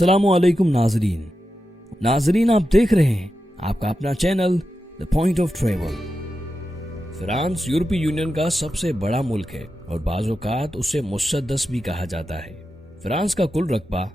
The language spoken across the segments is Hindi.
अस्सलामुअलैकुम नाजरीन आप देख रहे हैं आपका अपना channel the point of travel. France यूरोपीय यूनियन का सबसे बड़ा मुल्क है और बाज़ औक़ात उसे मुसद्दस भी कहा जाता है। फ्रांस का कुल रकबा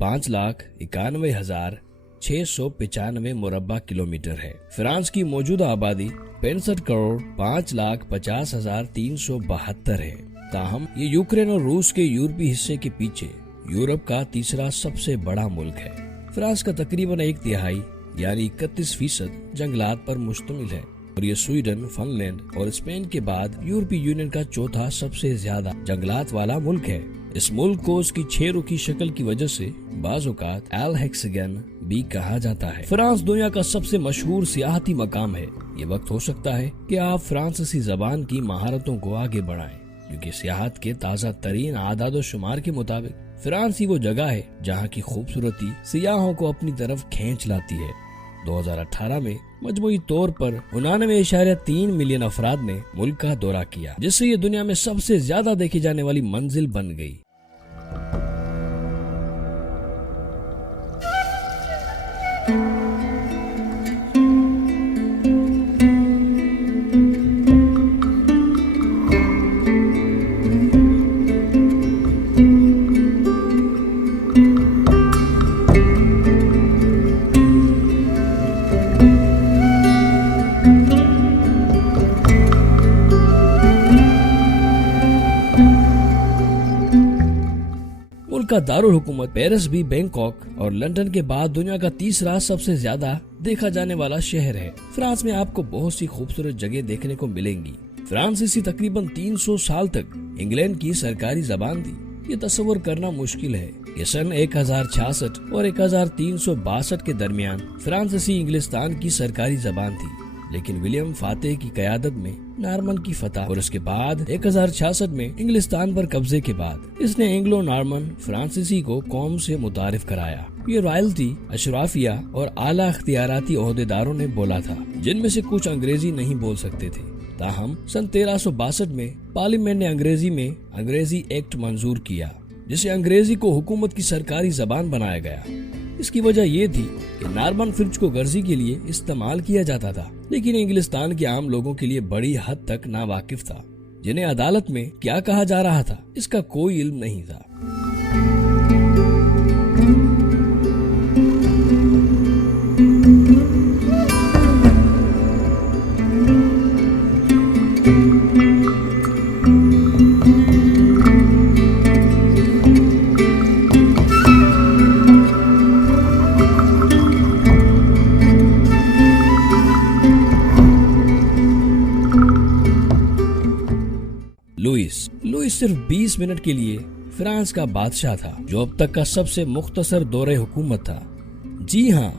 5,91,695 मुरब्बा किलोमीटर है। फ्रांस की मौजूदा आबादी 65 करोड़ 5,50,372 है। ताहम ये यूक्रेन और रूस के यूरोपीय हिस्से के पीछे यूरोप का तीसरा सबसे बड़ा मुल्क है। फ्रांस का तकरीबन 1/3 यानी 31% जंगलात पर मुश्तमिल है और ये स्वीडन, फिनलैंड और स्पेन के बाद यूरोपीय यूनियन का चौथा सबसे ज्यादा जंगलात वाला मुल्क है। इस मुल्क को उसकी 6 रुखी शक्ल की वजह से बाज़ औक़ात एल हेक्सागन भी कहा जाता है। फ्रांस दुनिया का सबसे मशहूर सियाहती मकाम है। ये वक्त हो सकता है कि आप फ्रांसीसी जबान की महारतों को आगे बढ़ाएं, क्योंकि सियाहत के ताज़ा तरीन आदाद शुमार के मुताबिक फ्रांस ही वो जगह है जहाँ की खूबसूरती सियाहों को अपनी तरफ खींच लाती है। 2018 में मजमूई तौर पर 99.3 मिलियन अफराद ने मुल्क का दौरा किया, जिससे ये दुनिया में सबसे ज्यादा देखी जाने वाली मंजिल बन गई। का दारुल हुकूमत पेरिस भी बैंकॉक और लंदन के बाद दुनिया का तीसरा सबसे ज्यादा देखा जाने वाला शहर है। फ्रांस में आपको बहुत सी खूबसूरत जगह देखने को मिलेंगी। फ्रांसीसी तकरीबन 300 साल तक इंग्लैंड की सरकारी जबान थी। ये तस्वर करना मुश्किल है कि सन 1066 और 1362 के दरमियान फ्रांसीसी इंग्लिस्तान की सरकारी जबान थी, लेकिन विलियम फातेह की क़यादत में नार्मन की फतह और उसके बाद 1066 में इंग्लिस्तान पर कब्जे के बाद इसने एंग्लो नार्मन फ्रांसीसी को कौम से मुतारिफ कराया। ये रॉयल्टी, अशराफिया और आला इख्तियाराती ओहदेदारों ने बोला था, जिनमें से कुछ अंग्रेजी नहीं बोल सकते थे। ताहम सन 1362 में पार्लियामेंट ने अंग्रेजी एक्ट मंजूर किया, जिसे अंग्रेजी को हुकूमत की सरकारी जबान बनाया गया। इसकी वजह यह थी कि नार्मन फ्रिज को गर्जी के लिए इस्तेमाल किया जाता था, लेकिन इंग्लिस्तान के आम लोगों के लिए बड़ी हद तक नावाकिफ था, जिन्हें अदालत में क्या कहा जा रहा था इसका कोई इल्म नहीं था। लुइस सिर्फ 20 मिनट के लिए फ्रांस का बादशाह था, जो अब तक का सबसे मुख्तसर दौरे हुकूमत था। जी हाँ,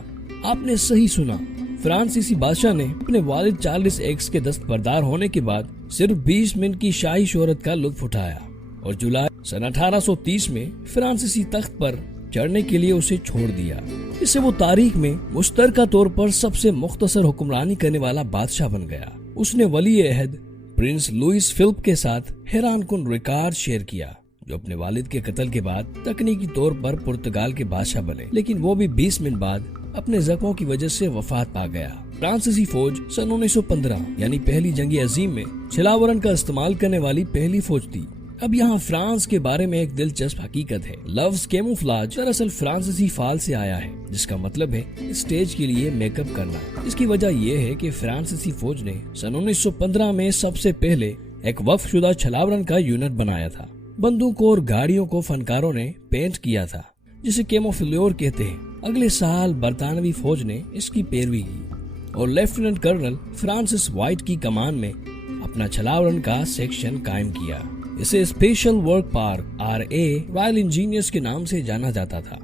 आपने सही सुना। फ्रांसीसी बादशाह ने अपने वालिद चार्ल्स एक्स के दस्तबरदार होने के बाद सिर्फ 20 मिनट की शाही शोहरत का लुत्फ उठाया और जुलाई सन 1830 में फ्रांसीसी तख्त पर चढ़ने के लिए उसे छोड़ दिया। इससे वो तारीख में मुश्तरका तौर पर सबसे मुख्तसर हुक्मरानी करने वाला बादशाह बन गया। उसने वली अहद प्रिंस लुइस फिलिप के साथ हैरानकुन रिकॉर्ड शेयर किया, जो अपने वालिद के कत्ल के बाद तकनीकी तौर पर पुर्तगाल के बादशाह बने, लेकिन वो भी 20 मिनट बाद अपने जख्मों की वजह से वफात पा गया। फ्रांसीसी फौज सन 1915 यानी पहली जंग अजीम में छलावरन का इस्तेमाल करने वाली पहली फौज थी। अब यहाँ फ्रांस के बारे में एक दिलचस्प हकीकत है। लफ्ज कैमोफ्लाज दरअसल फ्रांसीसी फाल से आया है, जिसका मतलब है स्टेज के लिए मेकअप करना। इसकी वजह यह है कि फ्रांसीसी फौज ने सन 1915 में सबसे पहले एक वक्फशुदा छलावरन का यूनिट बनाया था। बंदूकों और गाड़ियों को फनकारों ने पेंट किया था, जिसे कैमोफ्लोर कहते हैं। अगले साल बरतानवी फौज ने इसकी पैरवी की और लेफ्टिनेंट कर्नल फ्रांसिस व्हाइट की कमान में अपना छलावरन का सेक्शन कायम किया। इसे special work park RA royal engineers के नाम से जाना जाता था।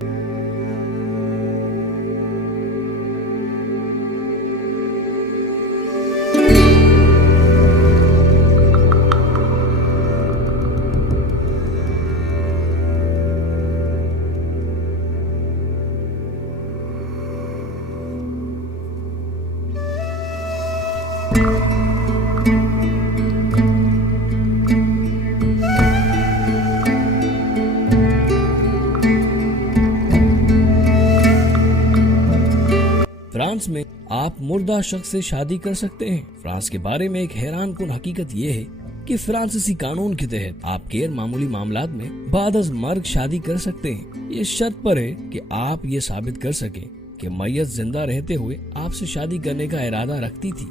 फ्रांस में आप मुर्दा शख्स से शादी कर सकते हैं। फ्रांस के बारे में एक हैरानकुन हकीकत ये है कि फ्रांसीसी कानून के तहत आप गैर मामूली मामलात में बाद अज मर्ग शादी कर सकते हैं। ये शर्त पर है कि आप ये साबित कर सकें कि मैयत जिंदा रहते हुए आपसे शादी करने का इरादा रखती थी।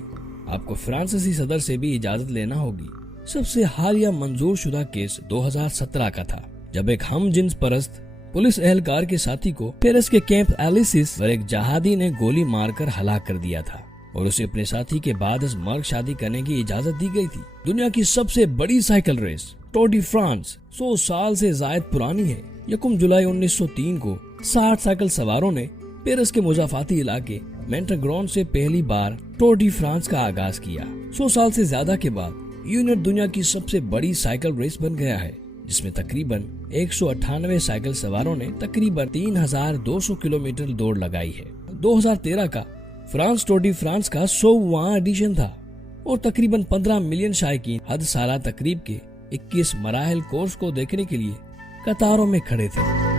आपको फ्रांसीसी सदर से भी इजाजत लेना होगी। सबसे हालिया मंजूर शुदा केस 2017 का था, जब एक हम जिन्स परस्त पुलिस एहलकार के साथी को पेरिस के कैंप एलिसिस पर एक जहादी ने गोली मारकर हलाक कर दिया था और उसे अपने साथी के बाद इस मर्ग शादी करने की इजाजत दी गई थी। दुनिया की सबसे बड़ी cycle race tour de France 100 साल से जायद पुरानी है। 1 जुलाई 1903 को 60 साइकिल सवारों ने पेरिस के मुजाफाती इलाके मेंटरग्रॉन से पहली बार टूर डी फ्रांस का आगाज किया। 100 साल से ज्यादा के बाद यूनिट दुनिया की सबसे बड़ी साइकिल रेस बन गया है, जिसमें तकरीबन 198 साइकिल सवारों ने तकरीबन 3200 किलोमीटर दौड़ लगाई है। 2013 का फ्रांस टूर डी फ्रांस का 100वां एडिशन था और तकरीबन 15 मिलियन शायकीन हद साला तकरीब के 21 मराहल कोर्स को देखने के लिए कतारों में खड़े थे।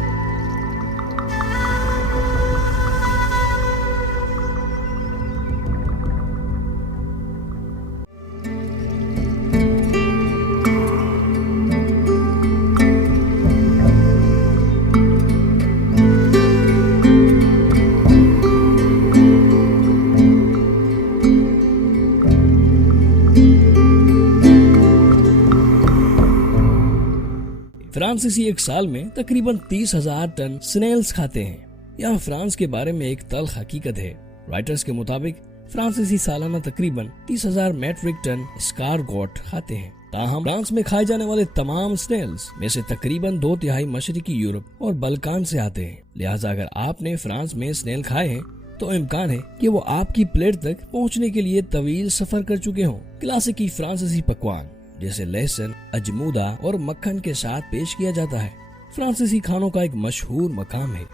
फ्रांसीसी एक साल में तकरीबन 30,000 टन स्नेल्स खाते हैं। यहाँ फ्रांस के बारे में एक तल्ख हकीकत है। राइटर्स के मुताबिक फ्रांसीसी सालाना तकरीबन 30,000 मेट्रिक टन एस्कारगोट खाते हैं। ताहम फ्रांस में खाए जाने वाले तमाम स्नेल्स में से तकरीबन 2/3 मशरिकी यूरोप और बल्कान से आते हैं। लिहाजा अगर आपने फ्रांस में स्नेल खाए हैं तो इम्कान है कि वो आपकी प्लेट तक पहुँचने के लिए तवील सफर कर चुके हों। क्लासिकी फ्रांसीसी पकवान जैसे लहसुन, अजमूदा और मक्खन के साथ पेश किया जाता है, फ्रांसीसी खानों का एक मशहूर मकाम है।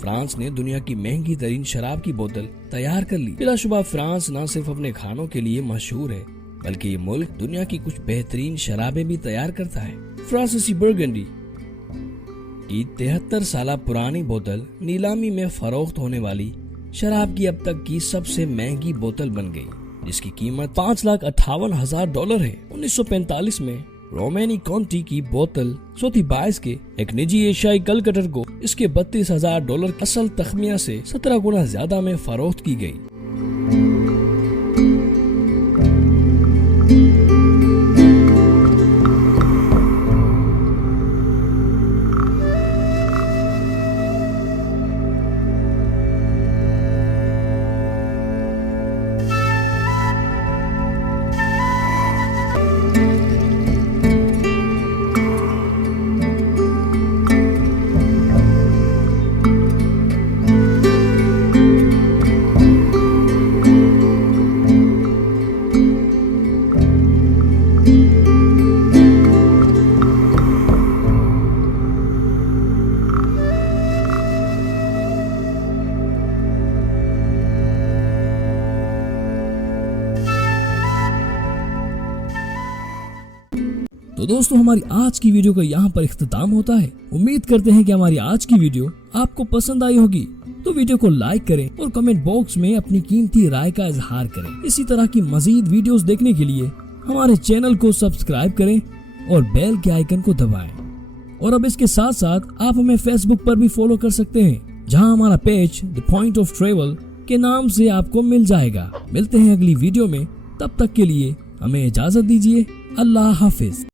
फ्रांस ने दुनिया की महंगी तरीन शराब की बोतल तैयार कर ली। बिलाशुबा फ्रांस न सिर्फ अपने खानों के लिए मशहूर है, बल्कि ये मुल्क दुनिया की कुछ बेहतरीन शराबें भी तैयार करता है। फ्रांसीसी बर्गंडी की 73 साल पुरानी बोतल नीलामी में फरोख्त होने वाली शराब की अब तक की सबसे महंगी बोतल बन गई, जिसकी कीमत $5,58,000 है। 1945 में रोमानी काउंटी की बोतल सोथीबाइस के एक निजी एशियाई कलकटर को इसके $32,000 असल तखमिया से 17 गुना ज्यादा में फरोख्त की गई। तो दोस्तों हमारी आज की वीडियो का यहाँ पर इख्तिताम होता है। उम्मीद करते हैं कि हमारी आज की वीडियो आपको पसंद आई होगी। तो वीडियो को लाइक करें और कमेंट बॉक्स में अपनी कीमती राय का इजहार करें। इसी तरह की मजीद वीडियोस देखने के लिए हमारे चैनल को सब्सक्राइब करें और बेल के आइकन को दबाएं। और अब इसके साथ साथ आप हमें फेसबुक पर भी फॉलो कर सकते हैं, जहां हमारा page the point of travel के नाम से आपको मिल जाएगा। मिलते हैं अगली वीडियो में, तब तक के लिए हमें इजाजत दीजिए। अल्लाह हाफिज।